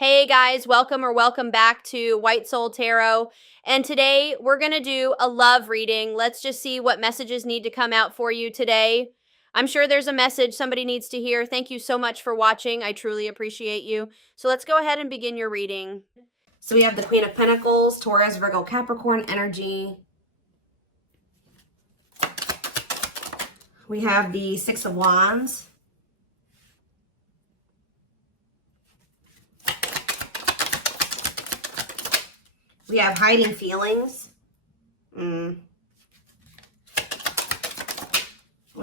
Hey guys, welcome back to White Soul Tarot. And today we're going to do a love reading. Let's just see what messages need to come out for you today. I'm sure there's a message somebody needs to hear. Thank you so much for watching. I truly appreciate you. So let's go ahead and begin your reading. So we have the Queen of Pentacles, Taurus, Virgo, Capricorn energy. We have the Six of Wands. We have hiding feelings. We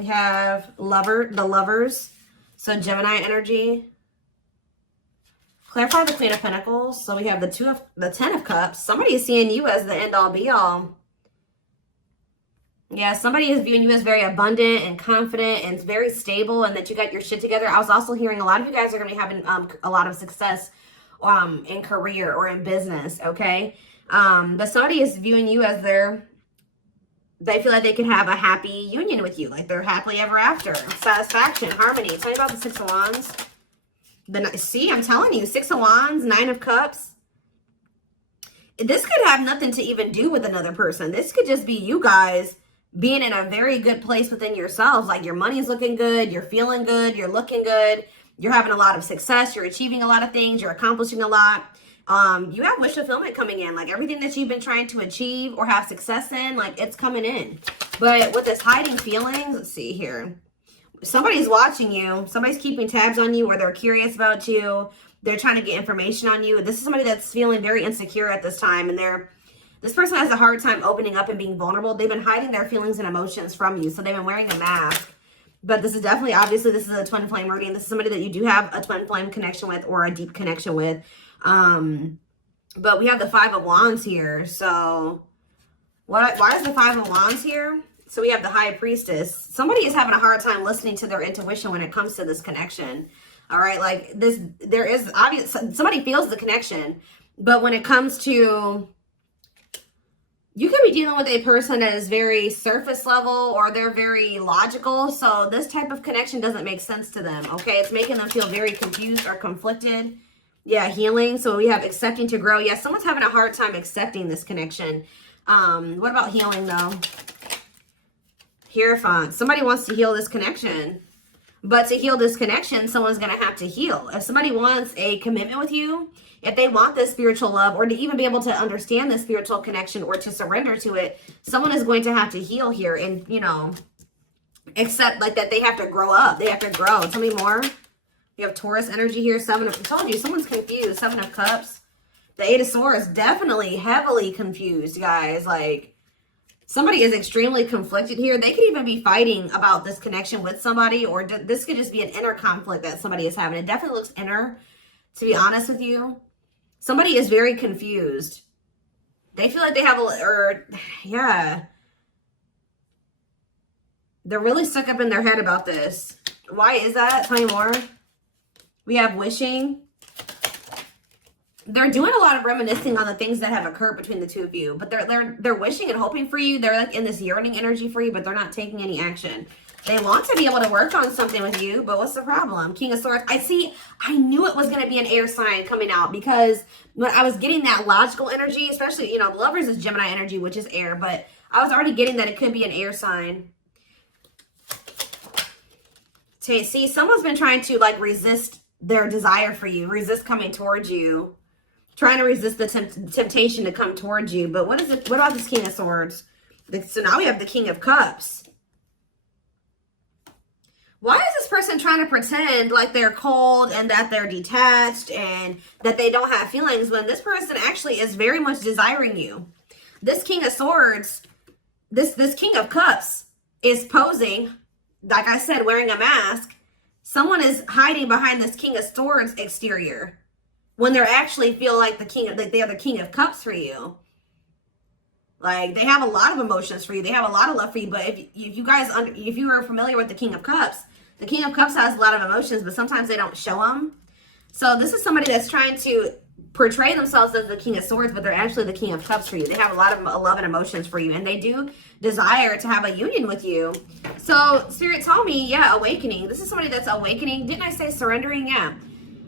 have the lovers. So Gemini energy. Clarify the Queen of Pentacles. So we have the Ten of Cups. Somebody is seeing you as the end all be all. Yeah, somebody is viewing you as very abundant and confident and very stable and that you got your shit together. I was also hearing a lot of you guys are going to be having a lot of success in career or in business, okay? But somebody is viewing you as they feel like they can have a happy union with you, like they're happily ever after. Satisfaction, harmony. Tell me about the Six of Wands. See, I'm telling you, Six of Wands, Nine of Cups. This could have nothing to even do with another person. This could just be you guys being in a very good place within yourselves. Like your money's looking good, you're feeling good, you're looking good, you're having a lot of success, you're achieving a lot of things, you're accomplishing a lot. You have wish fulfillment coming in, like everything that you've been trying to achieve or have success in, like it's coming in. But with this hiding feelings, let's see here. Somebody's watching you. Somebody's keeping tabs on you, or they're curious about you. They're trying to get information on you. This is somebody that's feeling very insecure at this time, and this person has a hard time opening up and being vulnerable. They've been hiding their feelings and emotions from you, so they've been wearing a mask. But this is definitely, obviously, this is a twin flame reading. This is somebody that you do have a twin flame connection with or a deep connection with. But we have the Five of Wands here. So why is the Five of Wands here? So we have the High Priestess. Somebody is having a hard time listening to their intuition when it comes to this connection. All right, like there is obvious, somebody feels the connection, but when it comes to, you could be dealing with a person that is very surface level or they're very logical. So this type of connection doesn't make sense to them. Okay, it's making them feel very confused or conflicted. Yeah, healing. So we have accepting to grow. Yeah, someone's having a hard time accepting this connection. What about healing though? Hierophant. Somebody wants to heal this connection. But to heal this connection, someone's going to have to heal. If somebody wants a commitment with you, if they want this spiritual love, or to even be able to understand the spiritual connection or to surrender to it, someone is going to have to heal here and, you know, accept like that they have to grow up. They have to grow. Tell me more. You have Taurus energy here. I told you, someone's confused. Seven of Cups. The Eight of Swords, definitely heavily confused, guys. Like, somebody is extremely conflicted here. They could even be fighting about this connection with somebody, or this could just be an inner conflict that somebody is having. It definitely looks inner, to be honest with you. Somebody is very confused. They feel like they have yeah. They're really stuck up in their head about this. Why is that? Tell me more. We have wishing. They're doing a lot of reminiscing on the things that have occurred between the two of you, but they're wishing and hoping for you. They're like in this yearning energy for you, but they're not taking any action. They want to be able to work on something with you, but what's the problem? King of Swords. I knew it was going to be an air sign coming out, because when I was getting that logical energy, especially, you know, the Lovers is Gemini energy, which is air, but I was already getting that it could be an air sign. See, someone's been trying to like resist their desire for you, resist coming towards you. Trying to resist the temptation to come towards you. But what about this King of Swords? So now we have the King of Cups. Why is this person trying to pretend like they're cold and that they're detached and that they don't have feelings, when this person actually is very much desiring you? This King of Swords, this King of Cups is posing, like I said, wearing a mask. Someone is hiding behind this King of Swords exterior, when they actually feel like they are the King of Cups for you. Like, they have a lot of emotions for you. They have a lot of love for you. But if you are familiar with the King of Cups has a lot of emotions, but sometimes they don't show them. So this is somebody that's trying to portray themselves as the King of Swords, but they're actually the King of Cups for you. They have a lot of love and emotions for you, and they do desire to have a union with you. So Spirit told me, yeah, awakening. This is somebody that's awakening. Didn't I say surrendering? Yeah.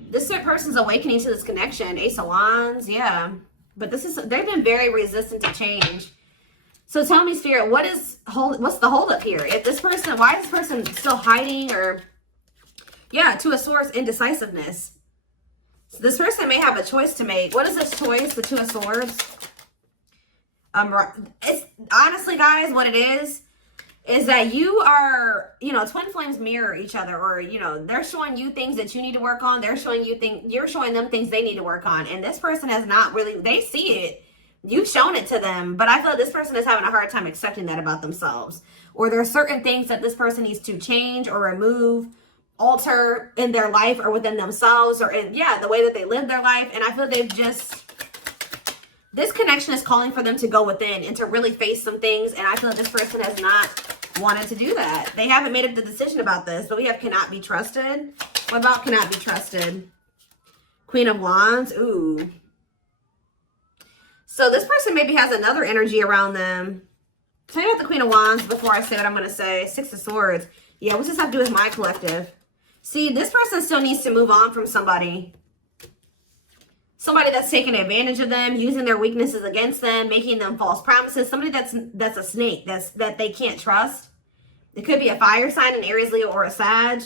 This person's awakening to this connection. Ace of Wands, yeah. But they've been very resistant to change. So tell me, Spirit, what's the holdup here? If this person, why is this person still hiding? Or, yeah, Two of Swords, indecisiveness. So this person may have a choice to make. What is this choice? The Two of Swords. It's honestly, guys, what it is that you are, you know, twin flames mirror each other, or, you know, they're showing you things that you need to work on. They're showing you you're showing them things they need to work on. And this person has not really, they see it. You've shown it to them, but I feel like this person is having a hard time accepting that about themselves. Or there are certain things that this person needs to change or remove, alter in their life or within themselves, or in, yeah, the way that they live their life. And I feel they've just, this connection is calling for them to go within and to really face some things. And I feel like this person has not wanted to do that. They haven't made up the decision about this, but we have cannot be trusted. What about cannot be trusted? Queen of Wands. Ooh. So this person maybe has another energy around them. Tell me about the Queen of Wands before I say what I'm going to say. Six of Swords. Yeah, what's this have to do with my collective? See, this person still needs to move on from somebody. Somebody that's taking advantage of them, using their weaknesses against them, making them false promises. Somebody that's a snake, that they can't trust. It could be a fire sign, an Aries, Leo, or a Sag.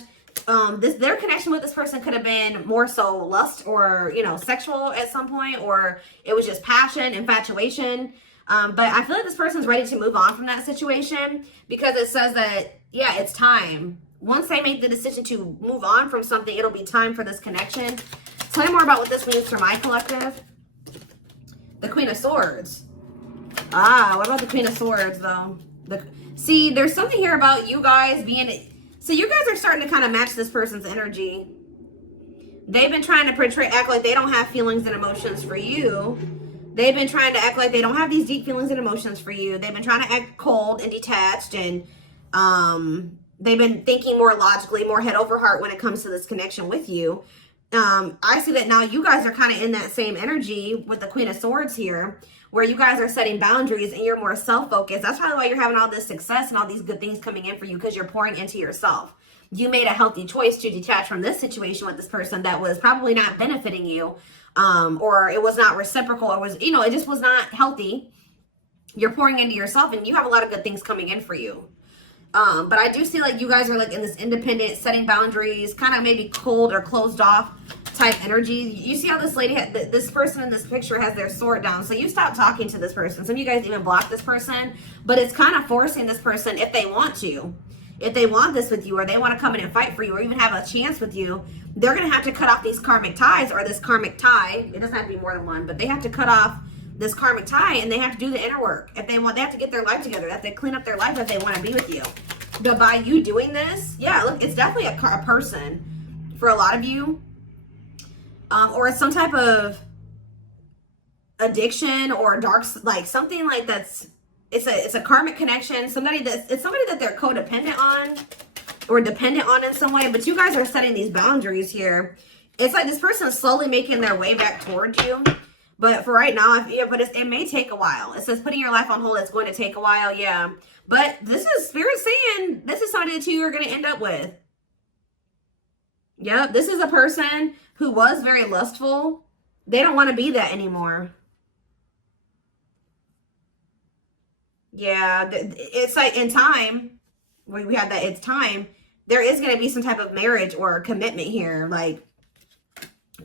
Their connection with this person could have been more so lust or, you know, sexual at some point, or it was just passion, infatuation. But I feel like this person's ready to move on from that situation, because it says that, yeah, it's time. Once they make the decision to move on from something, it'll be time for this connection. Tell me more about what this means for my collective. The Queen of Swords. Ah, what about the Queen of Swords, though? See, there's something here about you guys being... So you guys are starting to kind of match this person's energy. They've been trying to act like they don't have feelings and emotions for you. They've been trying to act like they don't have these deep feelings and emotions for you. They've been trying to act cold and detached, and they've been thinking more logically, more head over heart when it comes to this connection with you. I see that now you guys are kind of in that same energy with the Queen of Swords here, where you guys are setting boundaries and you're more self-focused. That's probably why you're having all this success and all these good things coming in for you, because you're pouring into yourself. You made a healthy choice to detach from this situation with this person that was probably not benefiting you, or it was not reciprocal, or was, you know, it just was not healthy. You're pouring into yourself and you have a lot of good things coming in for you. But I do see like you guys are like in this independent, setting boundaries, kind of maybe cold or closed off type energy. You see how this lady, this person in this picture has their sword down. So you stop talking to this person. Some of you guys even block this person, but it's kind of forcing this person, if they want to, if they want this with you, or they want to come in and fight for you, or even have a chance with you, they're going to have to cut off these karmic ties, or this karmic tie. It doesn't have to be more than one, but they have to cut off this karmic tie, and they have to do the inner work. If they want, they have to get their life together. They have to clean up their life if they want to be with you. But by you doing this, yeah, look, it's definitely a person for a lot of you, or it's some type of addiction or dark, like something like that's, it's a karmic connection. It's somebody that they're codependent on or dependent on in some way. But you guys are setting these boundaries here. It's like this person is slowly making their way back towards you. But for right now, it may take a while. It says putting your life on hold. It's going to take a while, yeah. But this is Spirit saying this is somebody that you are going to end up with. Yep, this is a person who was very lustful. They don't want to be that anymore. Yeah, it's like in time, we had that, it's time, there is going to be some type of marriage or commitment here, like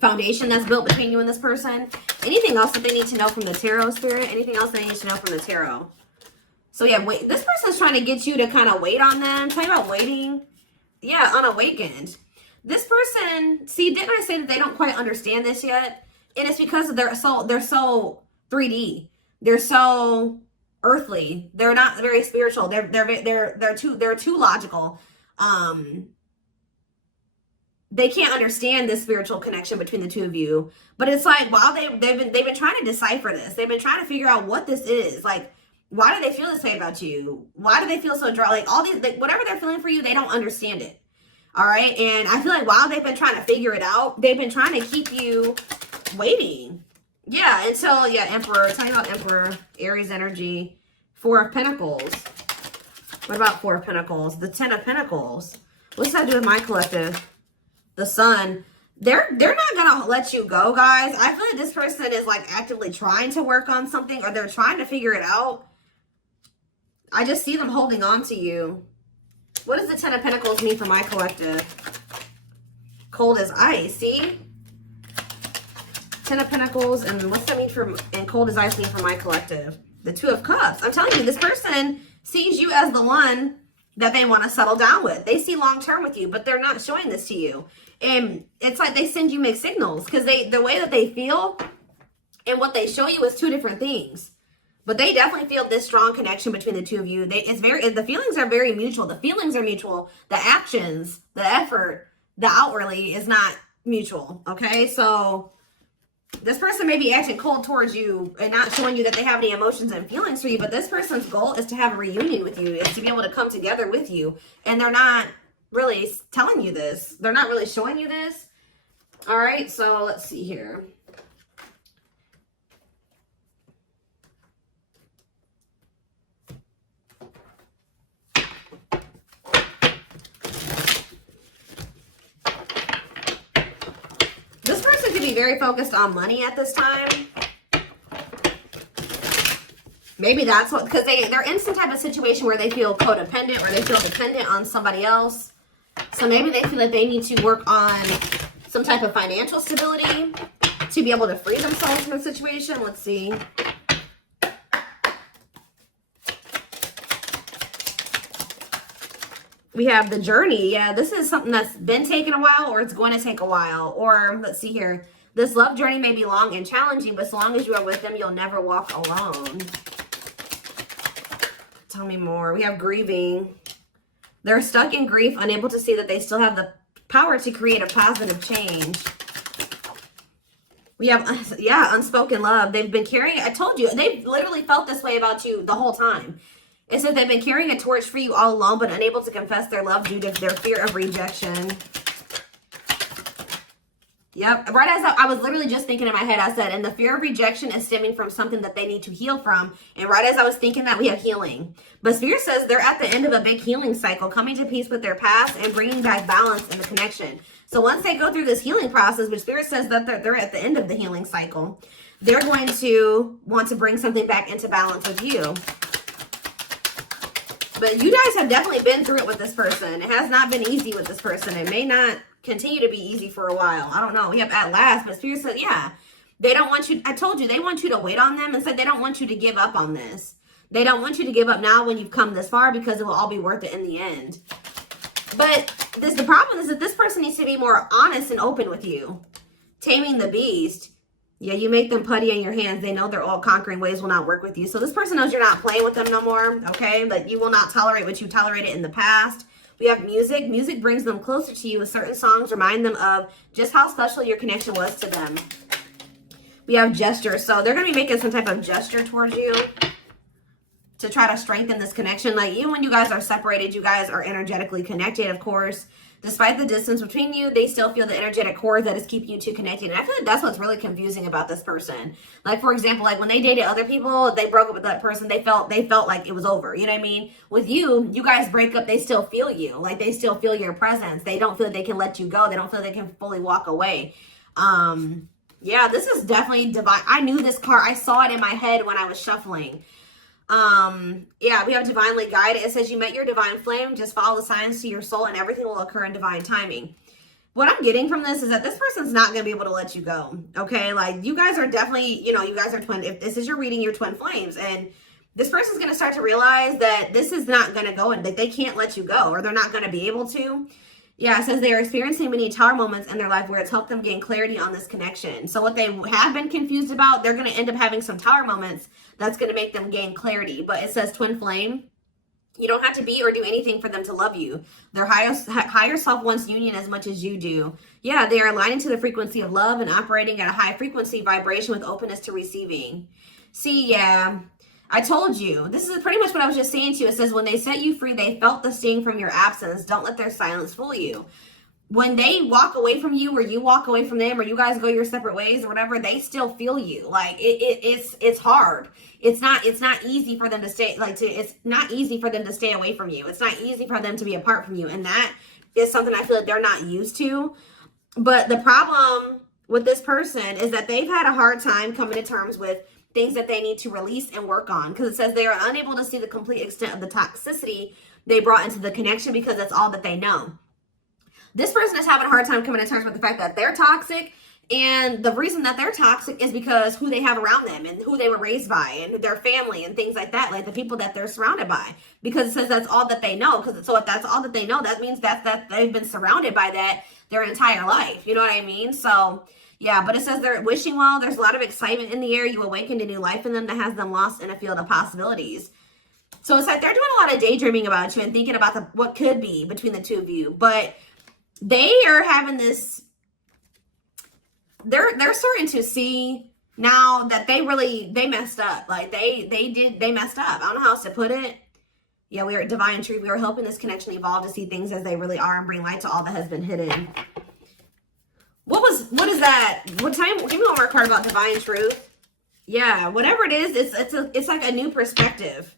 foundation that's built between you and this person. Anything else that they need to know from the tarot, Spirit? Anything else they need to know from the tarot? So yeah, wait, this person's trying to get you to kind of wait on them. Tell you about waiting. Yeah, unawakened. This person, see, didn't I say that they don't quite understand this yet? And it's because they're so 3D. They're so earthly. They're not very spiritual. They're too logical. They can't understand this spiritual connection between the two of you. But it's like, wow, they've been trying to decipher this. They've been trying to figure out what this is. Like, why do they feel this way about you? Why do they feel so dry? Like all these, like, whatever they're feeling for you, they don't understand it. All right. And I feel like while they've been trying to figure it out, they've been trying to keep you waiting. Yeah. Until, yeah, Emperor. Tell me about Emperor, Aries energy, Four of Pentacles. What about Four of Pentacles? The Ten of Pentacles. What's that do with my collective? The Sun. they're not gonna let you go, guys. I feel like this person is like actively trying to work on something, or they're trying to figure it out. I just see them holding on to you. What does the Ten of Pentacles mean for my collective? Cold as ice, see? Ten of Pentacles, and what's that mean for, and cold as ice mean for my collective? The Two of Cups. I'm telling you, this person sees you as the one that they want to settle down with. They see long term with you, but they're not showing this to you. And it's like they send you mixed signals, because the way that they feel and what they show you is two different things. But they definitely feel this strong connection between the two of you. The feelings are very mutual. The feelings are mutual. The actions, the effort, the outwardly is not mutual. Okay, so this person may be acting cold towards you and not showing you that they have any emotions and feelings for you, but this person's goal is to have a reunion with you, is to be able to come together with you. And they're not really telling you this. They're not really showing you this. All right, so let's see here. This person could be very focused on money at this time. Maybe that's what, because they're in some type of situation where they feel codependent or they feel dependent on somebody else. So maybe they feel like they need to work on some type of financial stability to be able to free themselves from the situation. Let's see. We have the journey. Yeah, this is something that's been taking a while, or it's going to take a while. Or let's see here. This love journey may be long and challenging, but as long as you are with them, you'll never walk alone. Tell me more. We have grieving. They're stuck in grief, unable to see that they still have the power to create a positive change. We have, yeah, unspoken love. They've been carrying, I told you, they've literally felt this way about you the whole time. It said they've been carrying a torch for you all along, but unable to confess their love due to their fear of rejection. Yep. Right as I was literally just thinking in my head, I said, and the fear of rejection is stemming from something that they need to heal from. And right as I was thinking that, we have healing. But Spirit says they're at the end of a big healing cycle, coming to peace with their past and bringing back balance in the connection. So once they go through this healing process, which Spirit says that they're at the end of the healing cycle, they're going to want to bring something back into balance with you. But you guys have definitely been through it with this person. It has not been easy with this person. It may not continue to be easy for a while. I don't know. We have at last, but Spirit said, yeah, they don't want you. I told you, they want you to wait on them, and said they don't want you to give up on this. They don't want you to give up now when you've come this far, because it will all be worth it in the end. But the problem is that this person needs to be more honest and open with you. Taming the beast. Yeah, you make them putty in your hands. They know their all-conquering ways will not work with you. So this person knows you're not playing with them no more, okay? That you will not tolerate what you tolerated in the past. We have music. Music brings them closer to you, with certain songs remind them of just how special your connection was to them. We have gesture. So they're going to be making some type of gesture towards you to try to strengthen this connection. Like, even when you guys are separated, you guys are energetically connected, of course. Despite the distance between you, they still feel the energetic cord that is keeping you two connected. And I feel like that's what's really confusing about this person. Like, for example, like when they dated other people, they broke up with that person, they felt like it was over. You know what I mean? With you, you guys break up, they still feel you. Like, they still feel your presence. They don't feel like they can let you go. They don't feel like they can fully walk away. Yeah, this is definitely divine. I knew this card. I saw it in my head when I was shuffling. Yeah, we have divinely guided. It says you met your divine flame. Just follow the signs to your soul and everything will occur in divine timing. What I'm getting from this is that this person's not going to be able to let you go. Okay. Like, you guys are definitely, you know, you guys are twin. If this is your reading, you're twin flames, and this person's going to start to realize that this is not going to go, and that they can't let you go, or they're not going to be able to. Yeah, it says they are experiencing many tower moments in their life where it's helped them gain clarity on this connection. So what they have been confused about, they're going to end up having some tower moments that's going to make them gain clarity. But it says twin flame. You don't have to be or do anything for them to love you. Their higher self wants union as much as you do. Yeah, they are aligning to the frequency of love and operating at a high frequency vibration with openness to receiving. See, yeah, I told you. This is pretty much what I was just saying to you. It says when they set you free, they felt the sting from your absence. Don't let their silence fool you. When they walk away from you, or you walk away from them, or you guys go your separate ways or whatever, they still feel you. Like, it's hard. It's not easy for them to stay, it's not easy for them to stay away from you. It's not easy for them to be apart from you. And that is something I feel like they're not used to. But the problem with this person is that they've had a hard time coming to terms with things that they need to release and work on, because it says they are unable to see the complete extent of the toxicity they brought into the connection because that's all that they know. This person is having a hard time coming to terms with the fact that they're toxic, and the reason that they're toxic is because who they have around them and who they were raised by and their family and things like that, like the people that they're surrounded by, because it says that's all that they know. Because so if that's all that they know, that means that they've been surrounded by that their entire life. You know what I mean? So yeah, but it says they're wishing well. There's a lot of excitement in the air. You awakened a new life in them that has them lost in a field of possibilities. So it's like they're doing a lot of daydreaming about you and thinking about what could be between the two of you. But they are having this, they're starting to see now that they messed up. Like they messed up. I don't know how else to put it. Yeah, we are at divine truth. We are helping this connection evolve to see things as they really are and bring light to all that has been hidden. What is that? What time? Give me one more card about divine truth. Yeah, whatever it is, it's like a new perspective.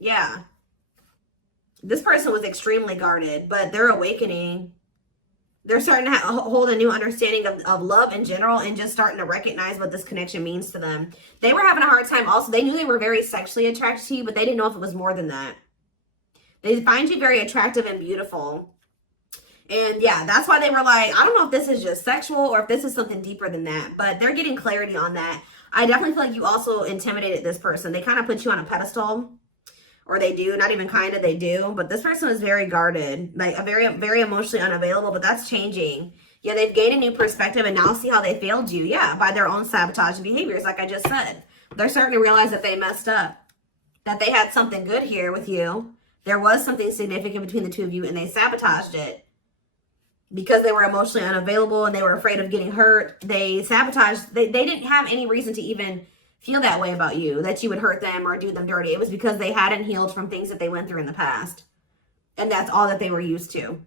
Yeah. This person was extremely guarded, but they're awakening. They're starting to hold a new understanding of love in general and just starting to recognize what this connection means to them. They were having a hard time also. They knew they were very sexually attracted to you, but they didn't know if it was more than that. They find you very attractive and beautiful. And yeah, that's why they were like, I don't know if this is just sexual or if this is something deeper than that, but they're getting clarity on that. I definitely feel like you also intimidated this person. They kind of put you on a pedestal, or they do, not even kind of, they do. But this person is very guarded, like a very emotionally unavailable, but that's changing. Yeah, they've gained a new perspective and now see how they failed you. Yeah, by their own sabotaging behaviors, like I just said. They're starting to realize that they messed up, that they had something good here with you. There was something significant between the two of you and they sabotaged it. Because they were emotionally unavailable and they were afraid of getting hurt, they sabotaged. They didn't have any reason to even feel that way about you, that you would hurt them or do them dirty. It was because they hadn't healed from things that they went through in the past. And that's all that they were used to.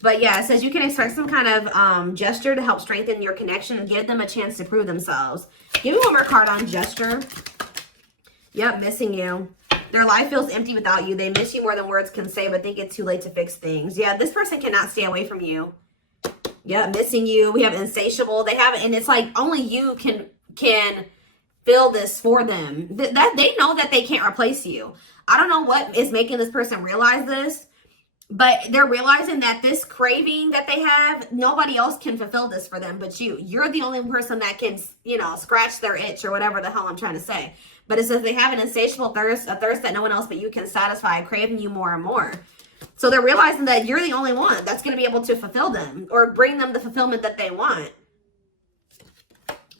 But yeah, it says you can expect some kind of gesture to help strengthen your connection and give them a chance to prove themselves. Give me one more card on gesture. Yep, missing you. Their life feels empty without you. They miss you more than words can say, but think it's too late to fix things. Yeah, this person cannot stay away from you. Yeah, missing you. We have insatiable. They have it, and it's like only you can fill this for them. That they know that they can't replace you. I don't know what is making this person realize this, but they're realizing that this craving that they have, nobody else can fulfill this for them but you. You're the only person that can, you know, scratch their itch or whatever the hell I'm trying to say. But it says they have an insatiable thirst, a thirst that no one else but you can satisfy, craving you more and more. So they're realizing that you're the only one that's going to be able to fulfill them or bring them the fulfillment that they want.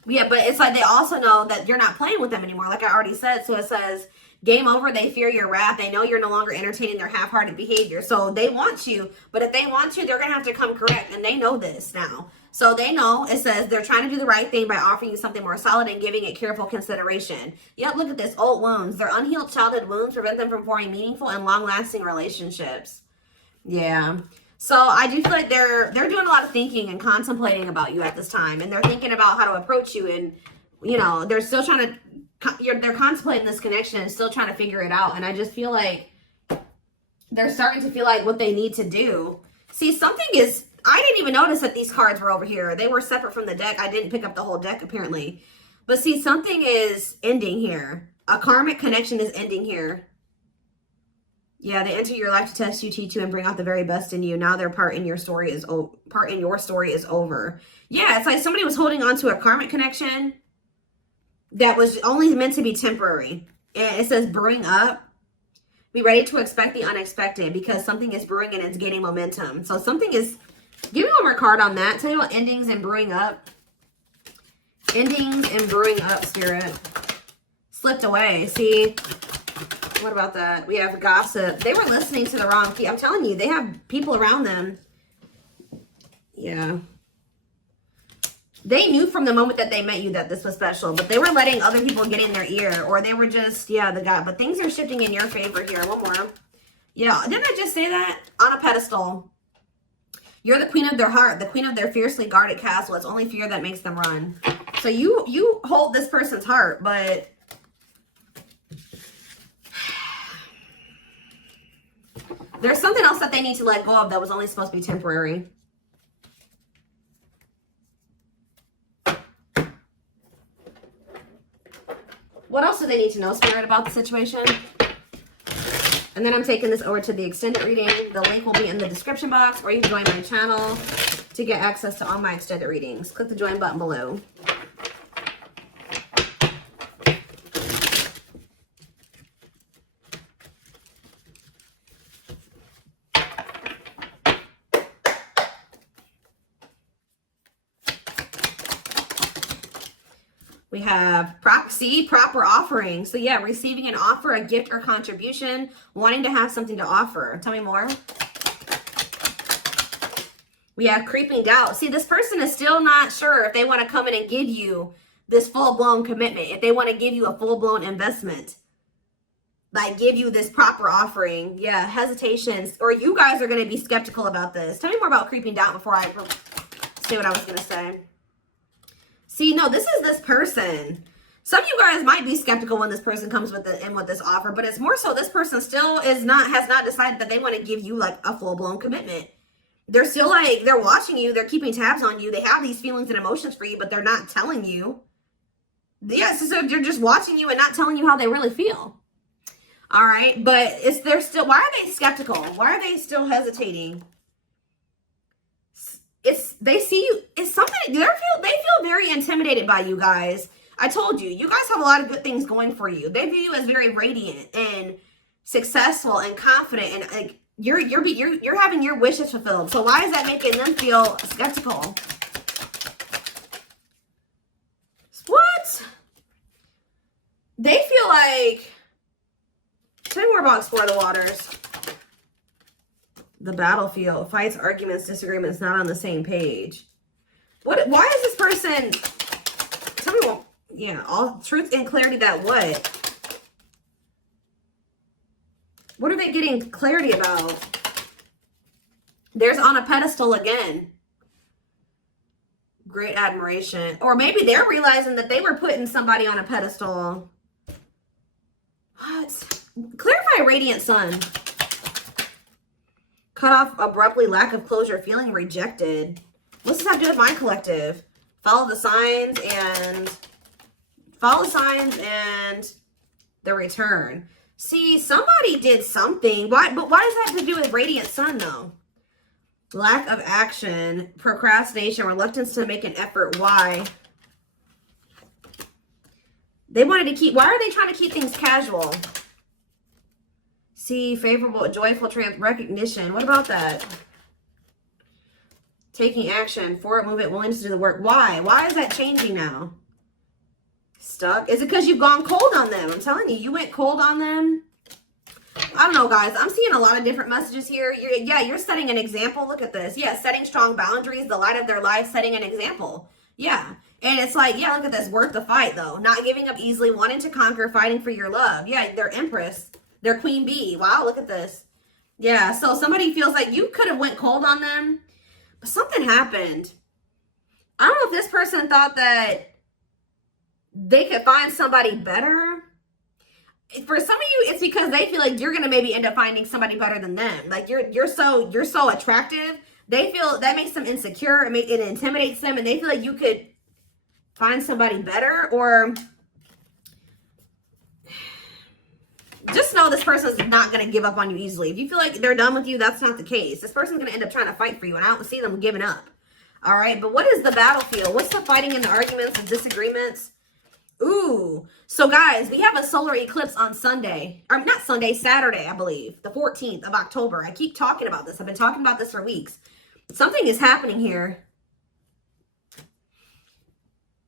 Yeah, but it's like they also know that you're not playing with them anymore, like I already said. So it says, game over, they fear your wrath. They know you're no longer entertaining their half-hearted behavior. So they want you, but if they want you, they're going to have to come correct. And they know this now. So they know, it says they're trying to do the right thing by offering you something more solid and giving it careful consideration. Yep, look at this, old wounds. Their unhealed childhood wounds prevent them from forming meaningful and long-lasting relationships. Yeah. So I do feel like they're doing a lot of thinking and contemplating about you at this time. And they're thinking about how to approach you. And, you know, they're still trying to, they're contemplating this connection and still trying to figure it out. And I just feel like they're starting to feel like what they need to do. See, something is, I didn't even notice that these cards were over here. They were separate from the deck. I didn't pick up the whole deck apparently. But see, something is ending here. A karmic connection is ending here. Yeah, they enter your life to test you, teach you, and bring out the very best in you. Now their part in your story is over. Yeah, it's like somebody was holding on to a karmic connection that was only meant to be temporary. And it says brewing up. Be ready to expect the unexpected because something is brewing and it's gaining momentum. So something is, give me one more card on that. Tell you what, endings and brewing up. Endings and brewing up, Spirit. Slipped away. See, what about that? We have gossip. They were listening to the wrong key. I'm telling you, they have people around them. Yeah. They knew from the moment that they met you that this was special, but they were letting other people get in their ear, or they were just, yeah, the guy. But things are shifting in your favor here. One more. Yeah, didn't I just say that? On a pedestal. You're the queen of their heart, the queen of their fiercely guarded castle. It's only fear that makes them run. So you hold this person's heart, but there's something else that they need to let go of that was only supposed to be temporary. What else do they need to know, Spirit, about the situation? And then I'm taking this over to the extended reading. The link will be in the description box, or you can join my channel to get access to all my extended readings. Click the join button below. We have proper offering. So yeah, receiving an offer, a gift or contribution, wanting to have something to offer. Tell me more. We have creeping doubt. See, this person is still not sure if they want to come in and give you this full-blown commitment, if they want to give you a full-blown investment, like give you this proper offering. Yeah, hesitations, or you guys are going to be skeptical about this. Tell me more about creeping doubt before I say what I was going to say. See, no, this is this person. Some of you guys might be skeptical when this person comes with this offer, but it's more so this person still has not decided that they want to give you like a full-blown commitment. They're still like, they're watching you, they're keeping tabs on you, they have these feelings and emotions for you, but they're not telling you. Yes, so they're just watching you and not telling you how they really feel. All right, but they're still, why are they skeptical? Why are they still hesitating? They see you, it's something, they feel very intimidated by you guys. I told you, you guys have a lot of good things going for you. They view you as very radiant and successful and confident, and like you're having your wishes fulfilled. So why is that making them feel skeptical? What? They feel like, tell me more about Explore the Waters. The battlefield, fights, arguments, disagreements, not on the same page. What? Why is this person, tell me what, yeah, all truth and clarity that what? What are they getting clarity about? There's on a pedestal again. Great admiration. Or maybe they're realizing that they were putting somebody on a pedestal. What? Clarify radiant sun. Cut off abruptly, lack of closure, feeling rejected. What's this have to do with my collective? Follow the signs and the return. See, somebody did something. Why? But why does that have to do with radiant sun though? Lack of action, procrastination, reluctance to make an effort. Why? They wanted to keep, why are they trying to keep things casual? See, favorable, joyful, recognition. What about that? Taking action, forward movement, willingness to do the work. Why? Why is that changing now? Stuck? Is it because you've gone cold on them? I'm telling you, you went cold on them. I don't know, guys. I'm seeing a lot of different messages here. You're setting an example. Look at this. Yeah, setting strong boundaries, the light of their life, setting an example. Yeah. And it's like, yeah, look at this. Worth the fight, though. Not giving up easily, wanting to conquer, fighting for your love. Yeah, they're Empress. They're Queen Bee. Wow, look at this. Yeah, so somebody feels like you could have went cold on them, but something happened. I don't know if this person thought that they could find somebody better. For some of you, it's because they feel like you're going to maybe end up finding somebody better than them. Like you're so attractive. They feel that makes them insecure. It intimidates them, and they feel like you could find somebody better. Or just know this person is not going to give up on you easily. If you feel like they're done with you, that's not the case. This person's going to end up trying to fight for you, and I don't see them giving up. All right, but what is the battlefield? What's the fighting and the arguments and disagreements? Ooh, so guys, we have a solar eclipse on Sunday. Or not Sunday, Saturday, I believe. The 14th of October. I keep talking about this. I've been talking about this for weeks. Something is happening here.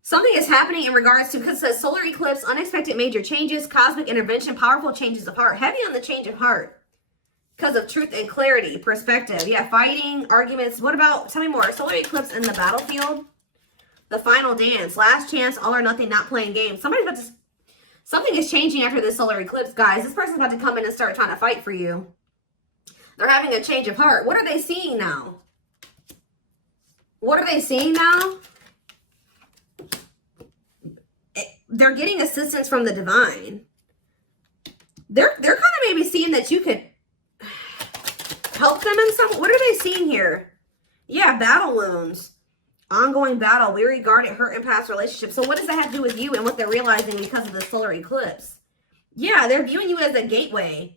Something is happening in regards to, because it says solar eclipse, unexpected major changes, cosmic intervention, powerful changes of heart. Heavy on the change of heart. Because of truth and clarity, perspective. Yeah, fighting, arguments. What about, tell me more. Solar eclipse in the battlefield. The final dance. Last chance, all or nothing, not playing games. Something is changing after this solar eclipse, guys. This person's about to come in and start trying to fight for you. They're having a change of heart. What are they seeing now? What are they seeing now? They're getting assistance from the divine. They're kind of maybe seeing that you could help them in some, what are they seeing here? Yeah, battle wounds. Ongoing battle, weary, guarded, hurt, and past relationships. So what does that have to do with you and what they're realizing because of the solar eclipse? Yeah, they're viewing you as a gateway.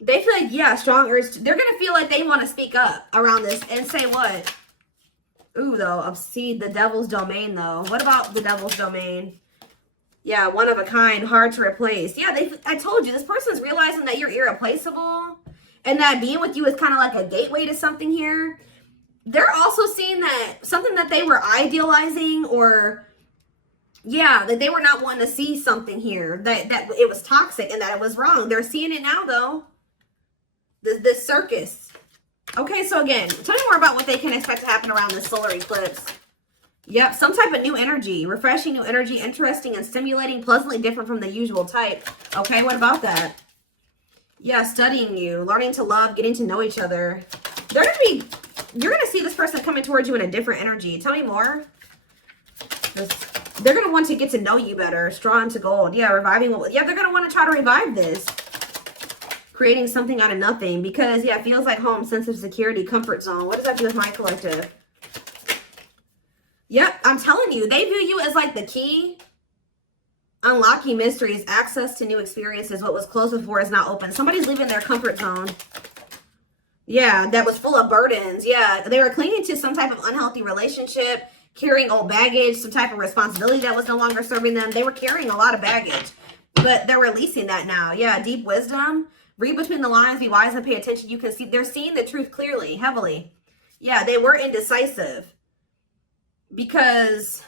They feel like, yeah, strong urge. They're going to feel like they want to speak up around this and say what? Ooh, though, see, the devil's domain, though. What about the devil's domain? Yeah, one of a kind, hard to replace. Yeah, I told you, this person's realizing that you're irreplaceable and that being with you is kind of like a gateway to something here. They're also seeing that something that they were idealizing or, yeah, that they were not wanting to see something here, that it was toxic and that it was wrong. They're seeing it now, though. This circus. Okay, so again, tell me more about what they can expect to happen around this solar eclipse. Yep, some type of new energy, refreshing new energy, interesting and stimulating, pleasantly different from the usual type. Okay, what about that? Yeah, studying you, learning to love, getting to know each other. You're going to see this person coming towards you in a different energy. Tell me more. They're going to want to get to know you better. Straw into gold. Yeah, reviving. Yeah, they're going to want to try to revive this. Creating something out of nothing. Because, yeah, it feels like home, sense of security, comfort zone. What does that do with my collective? Yep, I'm telling you. They view you as like the key. Unlocking mysteries. Access to new experiences. What was closed before is now open. Somebody's leaving their comfort zone. Yeah, that was full of burdens. Yeah, they were clinging to some type of unhealthy relationship, carrying old baggage, some type of responsibility that was no longer serving them. They were carrying a lot of baggage, but they're releasing that now. Yeah, deep wisdom. Read between the lines, be wise and pay attention. You can see they're seeing the truth clearly, heavily. Yeah, they were indecisive because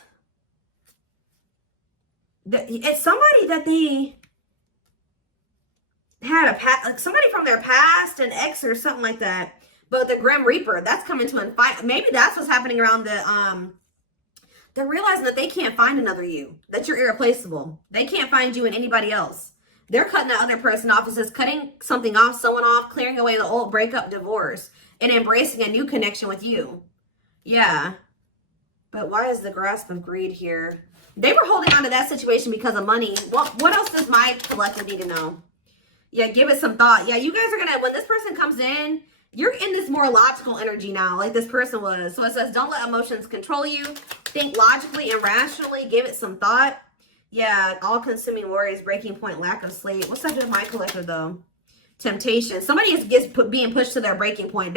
it's somebody that they had like somebody from their past, an ex or something like that. But the Grim Reaper, that's coming to an fight. Maybe that's what's happening around the they're realizing that they can't find another you, that you're irreplaceable. They can't find you in anybody else. They're cutting that other person off. It says cutting something off, someone off, clearing away the old breakup, divorce, and embracing a new connection with you. Yeah. But why is the grasp of greed here? They were holding on to that situation because of money. What else does my collective need to know? Yeah, give it some thought. Yeah, you guys are going to, when this person comes in, you're in this more logical energy now, like this person was. So it says, don't let emotions control you. Think logically and rationally. Give it some thought. Yeah, all-consuming worries, breaking point, lack of sleep. What's that with my collective, though? Temptation. Somebody is being pushed to their breaking point.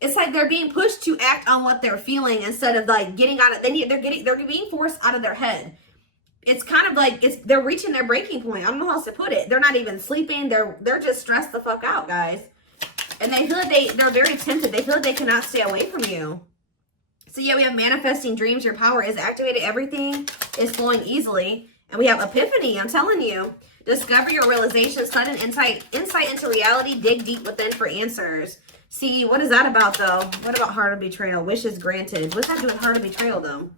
It's like they're being pushed to act on what they're feeling instead of like getting out of, they're being forced out of their head. It's kind of like they're reaching their breaking point. I don't know how else to put it. They're not even sleeping. They're just stressed the fuck out, guys. And they feel like they're very tempted. They feel like they cannot stay away from you. So yeah, we have manifesting dreams. Your power is activated. Everything is flowing easily. And we have epiphany. I'm telling you. Discover your realization. Sudden insight into reality. Dig deep within for answers. See, what is that about, though? What about heart of betrayal? Wishes granted. What's that do with heart of betrayal, though?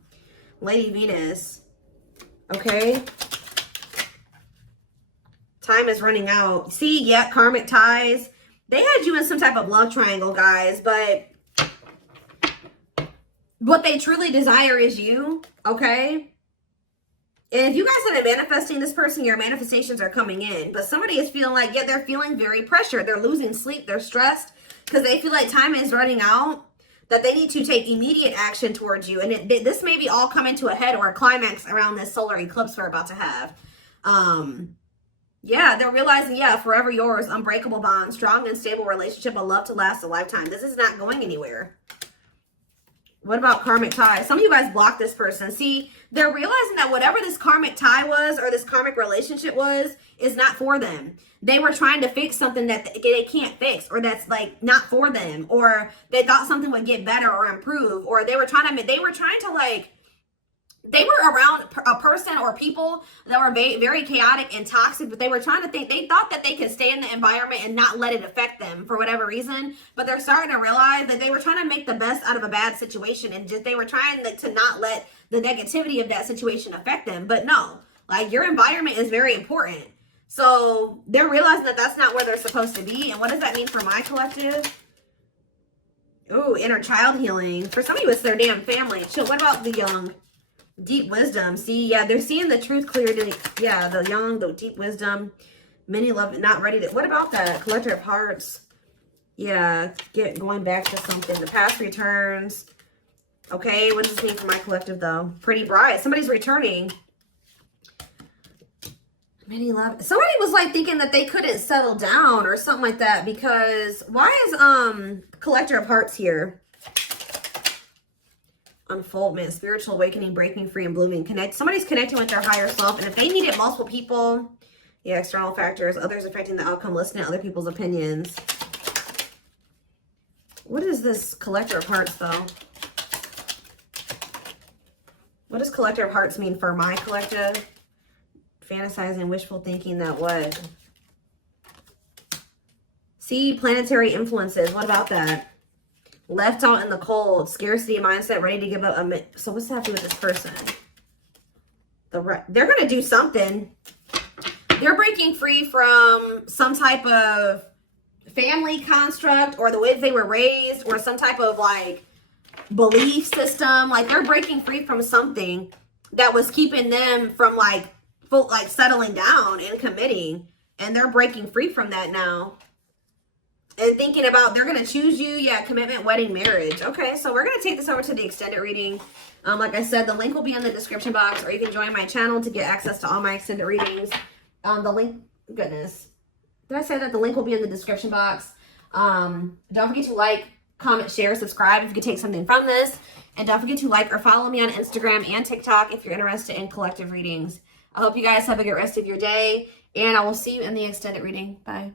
Lady Venus. Okay. Time is running out. See, yeah, karmic ties. They had you in some type of love triangle, guys, but what they truly desire is you, okay? And if you guys have been manifesting this person, your manifestations are coming in. But somebody is feeling like, yeah, they're feeling very pressured. They're losing sleep. They're stressed because they feel like time is running out, that they need to take immediate action towards you. And this may be all coming to a head or a climax around this solar eclipse we're about to have. Yeah, they're realizing, yeah, forever yours, unbreakable bond, strong and stable relationship, a love to last a lifetime. This is not going anywhere. What about karmic ties? Some of you guys blocked this person. See, they're realizing that whatever this karmic tie was or this karmic relationship was is not for them. They were trying to fix something that they can't fix, or that's like not for them, or they thought something would get better or improve, or they were trying to like, they were around a person or people that were very, very chaotic and toxic, but they were trying to think, they thought that they could stay in the environment and not let it affect them for whatever reason. But they're starting to realize that they were trying to make the best out of a bad situation, and just, they were trying to not let the negativity of that situation affect them. But no, like, your environment is very important. So they're realizing that that's not where they're supposed to be. And what does that mean for my collective? Ooh, inner child healing. For some of you, it's their damn family. So what about the young? Deep wisdom. See, yeah, they're seeing the truth clearly. Yeah, the young, the deep wisdom. Many love, not ready to. What about that? Collector of hearts. Yeah, going back to something. The past returns. Okay, what does this mean for my collective, though? Pretty bright. Somebody's returning. Many love. Somebody was like thinking that they couldn't settle down or something like that, because why is Collector of Hearts here? Unfoldment, spiritual awakening, breaking free and blooming. Somebody's connecting with their higher self, and if they needed multiple people, yeah, external factors, others affecting the outcome, listening to other people's opinions. What is this Collector of Hearts, though? What does Collector of Hearts mean for my collective? Fantasizing, wishful thinking, that what? See, planetary influences. What about that? Left out in the cold. Scarcity mindset, ready to give up. So what's happening with this person? They're going to do something. They're breaking free from some type of family construct, or the way they were raised, or some type of like belief system. Like they're breaking free from something that was keeping them from like settling down and committing, and they're breaking free from that now and thinking about they're going to choose you. Yeah, commitment, wedding, marriage. Okay, so we're going to take this over to the extended reading. Like I said, the link will be in the description box, or you can join my channel to get access to all my extended readings. The link, goodness, did I say that? The link will be in the description box. Don't forget to like, comment, share, subscribe if you could take something from this, and don't forget to like or follow me on Instagram and TikTok if you're interested in collective readings. I hope you guys have a good rest of your day, and I will see you in the extended reading. Bye.